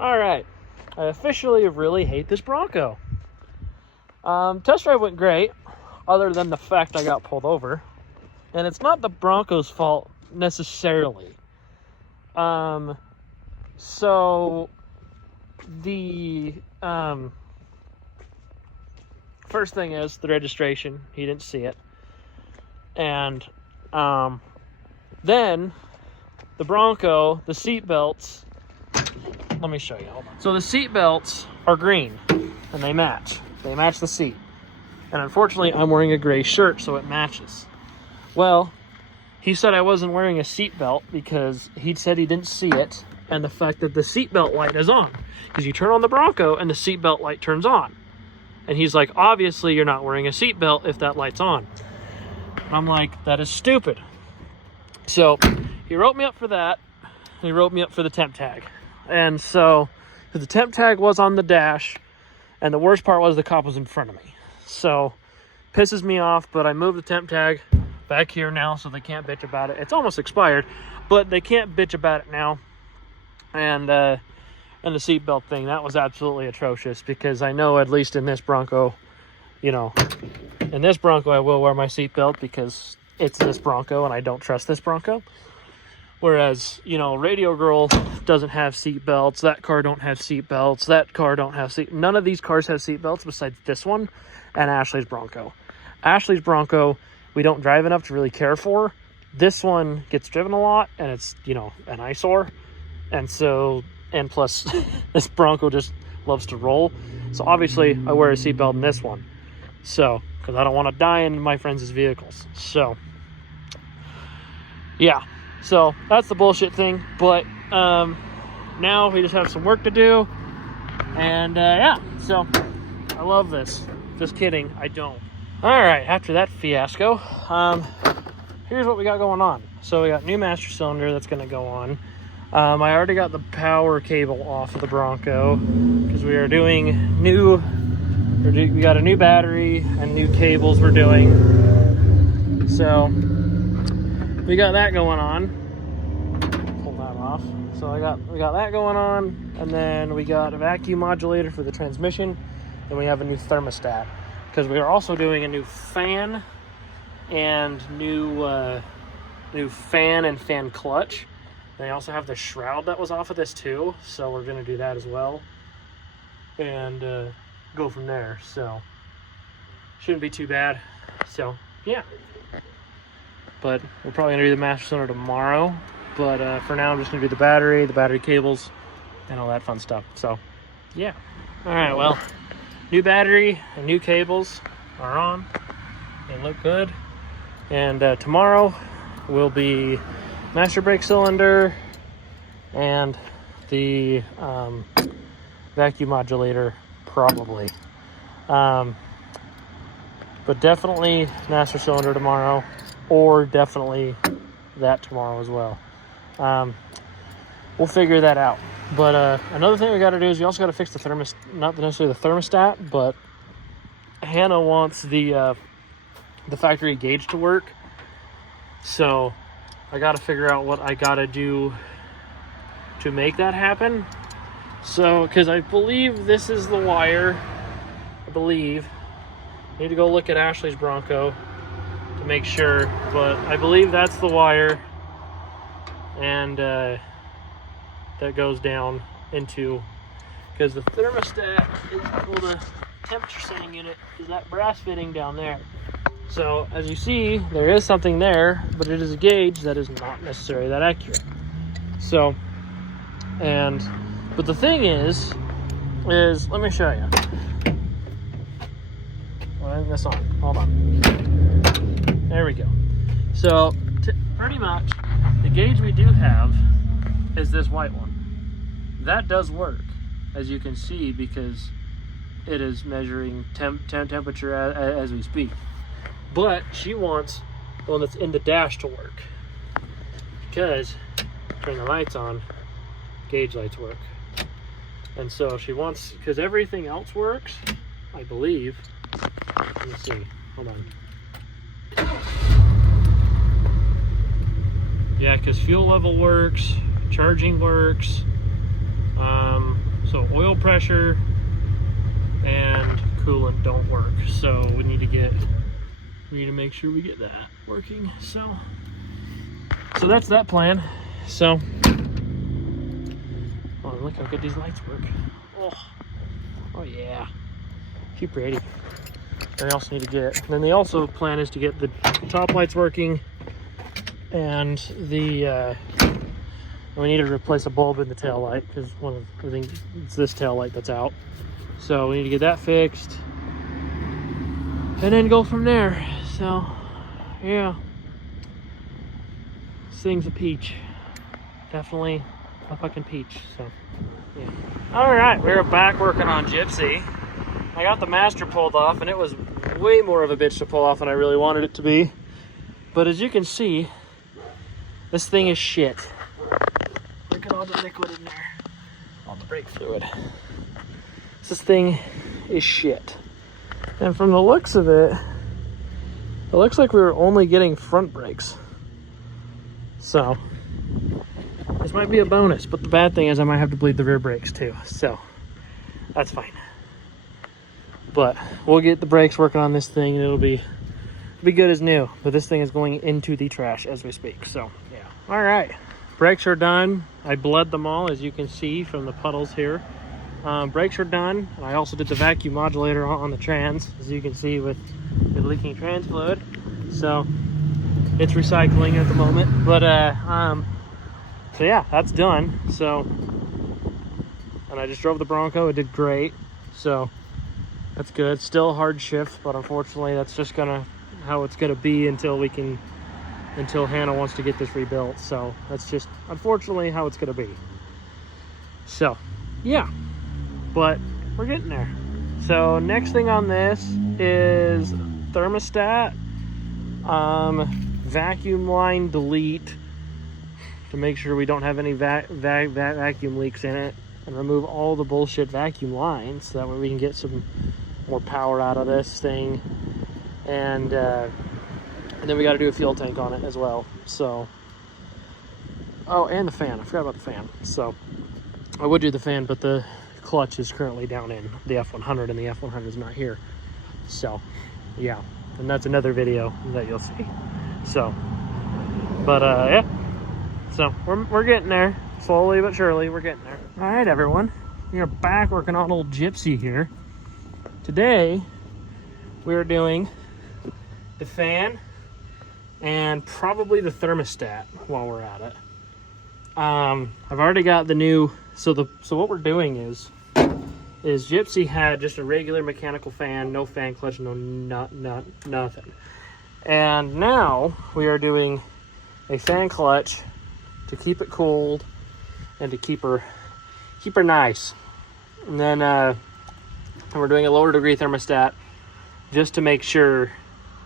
All right, I officially really hate this Bronco. Test drive went great, other than the fact I got pulled over. And it's not the Bronco's fault necessarily. So the first thing is the registration. He didn't see it. And then the Bronco, the seat belts. Let me show you. Hold on. So the seat belts are green, and they match. They match the seat. And unfortunately, I'm wearing a gray shirt, so it matches. Well, he said I wasn't wearing a seat belt because he said he didn't see it, and the fact that the seat belt light is on. Because you turn on the Bronco, and the seat belt light turns on. And he's like, obviously, you're not wearing a seat belt if that light's on. I'm like, that is stupid. So he wrote me up for that. He wrote me up for the temp tag. And so the temp tag was on the dash, and the worst part was the cop was in front of me. So pisses me off, but I moved the temp tag back here now so they can't bitch about it. It's almost expired, but they can't bitch about it now. And the seatbelt thing, that was absolutely atrocious, because I know at least in this Bronco, you know, in this Bronco I will wear my seatbelt because it's this Bronco and I don't trust this Bronco. Whereas, you know, Radio Girl doesn't have seat belts. That car don't have seat belts. That car don't have seat. None of these cars have seat belts besides this one and Ashley's Bronco. Ashley's Bronco, we don't drive enough to really care for. This one gets driven a lot, and it's, you know, an eyesore. And so, and plus, this Bronco just loves to roll. So obviously, I wear a seat belt in this one. So, because I don't want to die in my friends' vehicles. So, yeah. So that's the bullshit thing, but now we just have some work to do, and yeah, so I love this. Just kidding, I don't. All right, after that fiasco, here's what we got going on. So we got new master cylinder that's going to go on. I already got the power cable off of the Bronco because we are doing we got a new battery and new cables we're doing. So we got that going on. Pull that off. So we got that going on, and then we got a vacuum modulator for the transmission, and we have a new thermostat because we are also doing a new fan and new fan and fan clutch. And I also have the shroud that was off of this too, so we're gonna do that as well, and go from there. So shouldn't be too bad. So yeah. But we're probably gonna do the master cylinder tomorrow. But for now, I'm just gonna do the battery cables, and all that fun stuff. So, yeah. All right. Well, new battery and new cables are on. They look good. And tomorrow will be master brake cylinder and the vacuum modulator, probably. But definitely master cylinder tomorrow. Or definitely that tomorrow as well. We'll figure that out. But another thing we got to do is we also got to fix the thermostat, not necessarily the thermostat, but Hannah wants the factory gauge to work. So I got to figure out what I got to do to make that happen. So, because I believe this is the wire. I believe. I need to go look at Ashley's Bronco to make sure, but I believe that's the wire, and that goes down into, because the thermostat is, well, the temperature setting unit is that brass fitting down there. So as you see, there is something there, but it is a gauge that is not necessarily that accurate. So, but the thing is let me show you. Well, I think that's on. Hold on. There we go. So pretty much the gauge we do have is this white one. That does work, as you can see, because it is measuring temperature as we speak. But she wants the one that's in the dash to work, because turn the lights on, gauge lights work. And so she wants, because everything else works, I believe. Let me see. Hold on. Yeah, because fuel level works, charging works, oil pressure and coolant don't work. So we need to make sure we get that working. So that's that plan. So, oh, look how good these lights work. Oh yeah, too pretty. And they also need to get, then the also plan is to get the top lights working, and the we need to replace a bulb in the tail light, because I think it's this tail light that's out. So we need to get that fixed and then go from there. So yeah, this thing's a peach, definitely a fucking peach. So yeah. All right, we're back working on Gypsy. I got the master pulled off, and it was way more of a bitch to pull off than I really wanted it to be. But as you can see, this thing is shit. Look at all the liquid in there, all the brake fluid. This thing is shit. And from the looks of it, it looks like we were only getting front brakes. So this might be a bonus, but the bad thing is I might have to bleed the rear brakes too. So that's fine. But we'll get the brakes working on this thing, and it'll be good as new. But this thing is going into the trash as we speak. So yeah. All right, brakes are done. I bled them all, as you can see from the puddles here. Brakes are done. And I also did the vacuum modulator on the trans, as you can see with the leaking trans fluid. So it's recycling at the moment. But so yeah, that's done. So, and I just drove the Bronco. It did great. So that's good. Still hard shift, but unfortunately that's just how it's gonna be until Hannah wants to get this rebuilt. So that's just unfortunately how it's gonna be. So yeah, but we're getting there. So next thing on this is thermostat, vacuum line delete to make sure we don't have any vacuum leaks in it, and remove all the bullshit vacuum lines so that way we can get some more power out of this thing. And then we got to do a fuel tank on it as well. So, oh, and the fan. I forgot about the fan. So I would do the fan, but the clutch is currently down in the F100, and the F100 is not here. So yeah, and that's another video that you'll see. So, but yeah, so we're getting there, slowly but surely. We're getting there. All right, everyone, we are back working on old Gypsy here. Today we are doing the fan and probably the thermostat while we're at it. I've already got the new, so what we're doing is Gypsy had just a regular mechanical fan, no fan clutch, no nothing. And now we are doing a fan clutch to keep it cold and to keep her nice. And then we're doing a lower degree thermostat just to make sure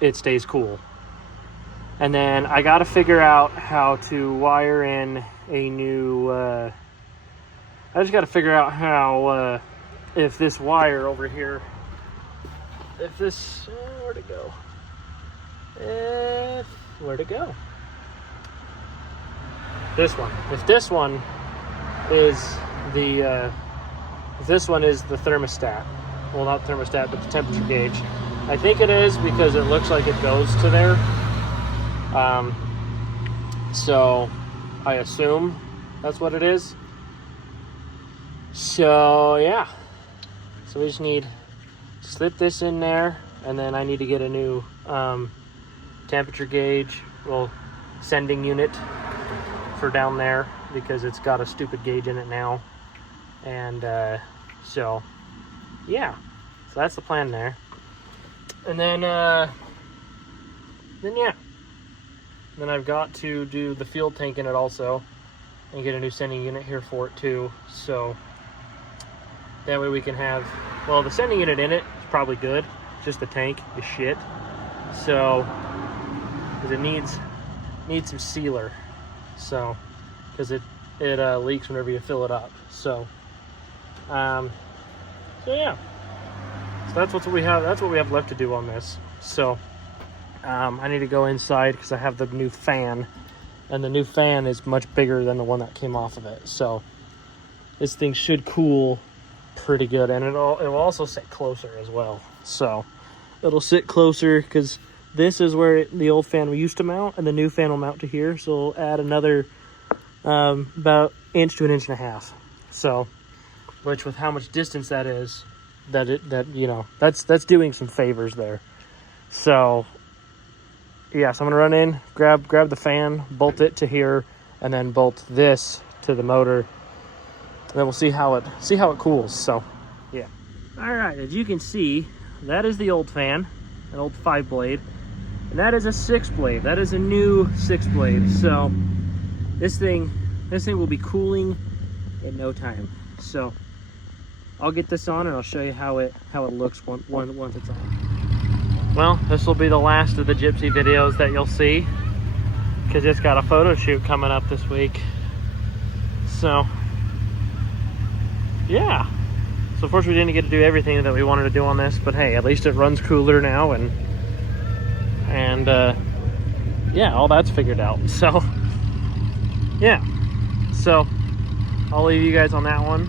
it stays cool. And then I got to figure out how to wire in a new, I just got to figure out how, if this wire over here, if this, where'd it go? Where'd it go? This one. If this one is the, if this one is the thermostat, well, not thermostat, but the temperature gauge. I think it is, because it looks like it goes to there. So I assume that's what it is. So yeah, so we just need to slip this in there, and then I need to get a new temperature gauge, well, sending unit for down there, because it's got a stupid gauge in it now. And so yeah, so that's the plan there. And then yeah, then I've got to do the fuel tank in it also, and get a new sending unit here for it too. So that way we can have, well, the sending unit in it is probably good. It's just the tank is shit. So, because it needs some sealer. So, because it leaks whenever you fill it up. So, so yeah. So that's what we have. That's what we have left to do on this. So, I need to go inside because I have the new fan, and the new fan is much bigger than the one that came off of it. So this thing should cool pretty good, and it will also sit closer as well. So it'll sit closer because this is where the old fan we used to mount, and the new fan will mount to here. So we'll add another about inch to an inch and a half. So, which with how much distance that is, that's doing some favors there. So yeah, so I'm gonna run in, grab the fan, bolt it to here, and then bolt this to the motor. And then we'll see how it cools. So yeah. All right, as you can see, that is the old fan, an old 5-blade, and that is a 6-blade. That is a new 6-blade. So this thing will be cooling in no time. So I'll get this on and I'll show you how it looks once it's on. Well, this will be the last of the Gypsy videos that you'll see, because it's got a photo shoot coming up this week. So yeah, so unfortunately we didn't get to do everything that we wanted to do on this, but hey, at least it runs cooler now, and yeah, all that's figured out. So yeah, so I'll leave you guys on that one,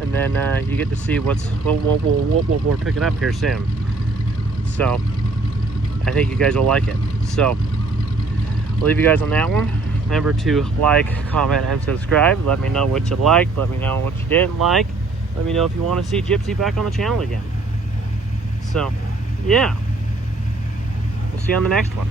and then you get to see what we're picking up here soon. So I think you guys will like it. So I'll leave you guys on that one. Remember to like, comment, and subscribe. Let me know what you liked. Let me know what you didn't like. Let me know if you want to see Gypsy back on the channel again. So yeah, we'll see you on the next one.